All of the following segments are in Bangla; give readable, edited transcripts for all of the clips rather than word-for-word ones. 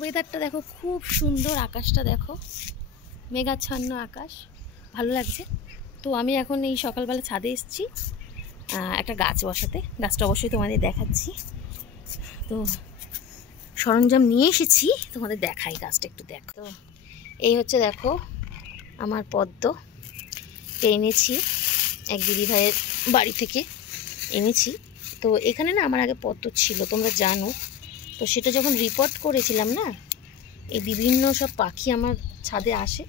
ওয়েদারটা দেখো, খুব সুন্দর। আকাশটা দেখো, মেঘাচ্ছন্ন আকাশ, ভালো লাগছে। তো আমি এখন এই সকালবেলা ছাদে এসেছি একটা গাছ বসাতে। গাছটা অবশ্যই তোমাদের দেখাচ্ছি। তো সরঞ্জাম নিয়ে এসেছি, তোমাদের দেখাই গাছটা, একটু দেখো। তো এই হচ্ছে দেখো আমার পদ্ম, এনেছি এক দিদি ভাইয়ের বাড়ি থেকে এনেছি। তো এখানে না আমার আগে পদ্ম ছিল, তোমরা জানো। তো সেটা যখন রিপোর্ট করেছিলাম না, এই বিভিন্ন সব পাখি আমার ছাদে আসে,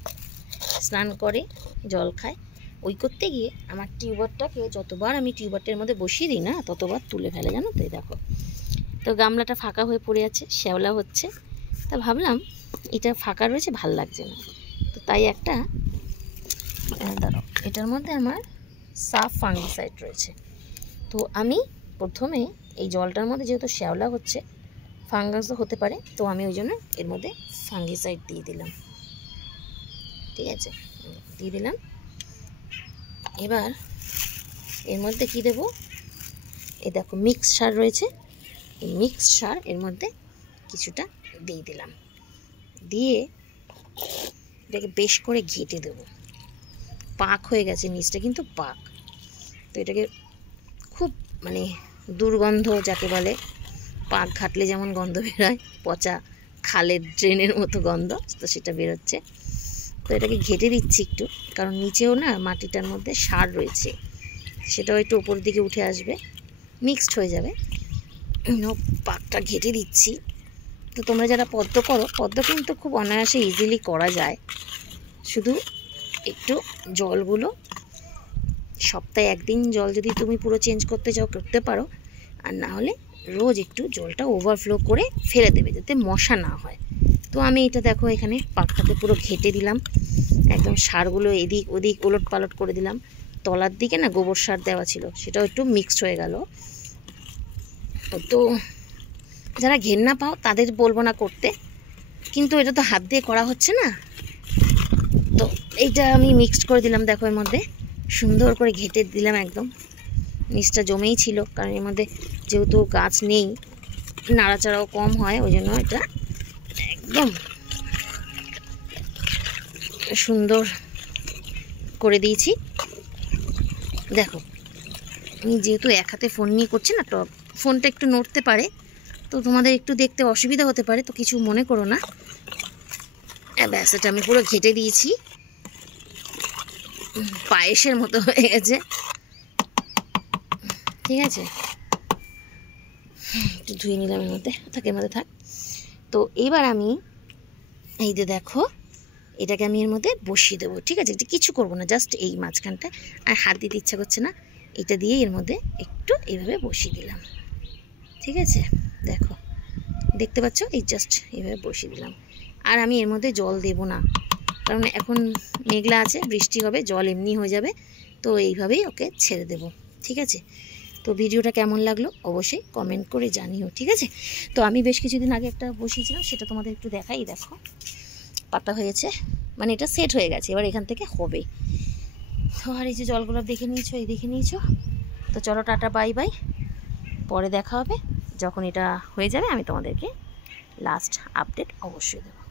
স্নান করে, জল খায়। ওই করতে গিয়ে আমার টিউবারটাকে যতবার আমি টিউবারটার মধ্যে বসিয়ে দিই না, ততবার তুলে ফেলে, জানো তো। দেখো, তো গামলাটা ফাঁকা হয়ে পড়ে আছে, শ্যাওলা হচ্ছে। তা ভাবলাম এটা ফাঁকা রয়েছে, ভাল লাগছে না, তো তাই একটা দাঁড়াও, এটার মধ্যে আমার সাফ ফাঙ্গিসাইড রয়েছে। তো আমি প্রথমে এই জলটার মধ্যে, যেহেতু শ্যাওলা হচ্ছে, ফাঙ্গাসও হতে পারে, তো আমি ওই জন্য এর মধ্যে ফাঙ্গিসাইড দিয়ে দিলাম। ঠিক আছে, দিয়ে দিলাম। এবার এর মধ্যে কি দেব, এই দেখো মিক্স সার রয়েছে, এই মিক্স সার এর মধ্যে কিছুটা দিয়ে দিলাম। দিয়ে এটাকে বেশ করে ঘেঁটে দেব। পাক হয়ে গেছে, নিচটা কিন্তু পাক। তো এটাকে খুব মানে দুর্গন্ধ যাকে বলে, পাক ঘাটলে যেমন গন্ধ বেরোয়, পচা খালের ড্রেনের মতো গন্ধ, তো সেটা বেরোচ্ছে। তো এটাকে ঘেঁটে দিচ্ছি একটু, কারণ নিচেও না মাটিটার মধ্যে সার রয়েছে, সেটাও একটু উপর দিকে উঠে আসবে, মিক্সড হয়ে যাবে। পাকটা ঘেঁটে দিচ্ছি। তো তোমরা যারা পদ্ম করো, পদ্ম কিন্তু খুব অনায়াসে ইজিলি করা যায়। শুধু একটু জলগুলো সপ্তাহে একদিন জল যদি তুমি পুরো চেঞ্জ করতে চাও, করতে পারো। আর না হলে রোজ একটু জলটা ওভারফ্লো করে ফেলে দেবে, যাতে মশা না হয়। তো আমি এটা দেখো, এখানে পাকটাকে পুরো ঘেঁটে দিলাম, একদম সারগুলো এদিক ওদিক ওলট পালট করে দিলাম। তলার দিকে না গোবর সার দেওয়া ছিল, সেটাও একটু মিক্সড হয়ে গেল। তো যারা ঘেন্না পাও তাদের বলবো না করতে, কিন্তু এটা তো হাত দিয়ে করা হচ্ছে না। তো এইটা আমি মিক্সড করে দিলাম, দেখো এর মধ্যে সুন্দর করে ঘেঁটে দিলাম। একদম নিচটা জমেই ছিল, কারণ এর মধ্যে যেহেতু গাছ নেই, নাড়াচাড়াও কম হয়, ওই জন্য এটা একদম সুন্দর করে দিয়েছি। দেখো, আমি যেহেতু এক হাতে ফোন নিয়ে করছি না, তো ফোনটা একটু নড়তে পারে, তো তোমাদের একটু দেখতে অসুবিধা হতে পারে, তো কিছু মনে করো না। ব্যাস, এটা আমি পুরো ঘেঁটে দিয়েছি, পায়েসের মতো হয়ে গেছে। ঠিক আছে, একটু ধুয়ে নিলাম, এর মধ্যে থাক, এর মধ্যে থাক। তো এবার আমি এই যে দেখো, এটাকে আমি এর মধ্যে বসিয়ে দেবো। ঠিক আছে, এটা কিছু করবো না, জাস্ট এই মাঝখানটা, আর হাত দিতে ইচ্ছা করছে না, এটা দিয়ে এর মধ্যে একটু এইভাবে বসিয়ে দিলাম। ঠিক আছে, দেখো, দেখতে পাচ্ছ, এই জাস্ট এইভাবে বসিয়ে দিলাম। আর আমি এর মধ্যে জল দেব না, কারণ এখন মেঘলা আছে, বৃষ্টি হবে, জল এমনি হয়ে যাবে। তো এইভাবেই ওকে ছেড়ে দেব। ঠিক আছে, তো ভিডিওটা কেমন লাগলো অবশ্যই কমেন্ট করে জানিও। ঠিক আছে, তো আমি বেশ কিছুদিন আগে একটা বসিয়েছিলাম, সেটা তোমাদের একটু দেখাই। দেখো, পাতা হয়েছে, মানে এটা সেট হয়ে গেছে, এবার এখান থেকে হবে। তো আর এই যে জলগুলো দেখে নিয়েছো, এই দেখে নিয়েছো। তো চলো, টাটা, বাই বাই, পরে দেখা হবে। যখন এটা হয়ে যাবে আমি তোমাদেরকে লাস্ট আপডেট অবশ্যই দেবো।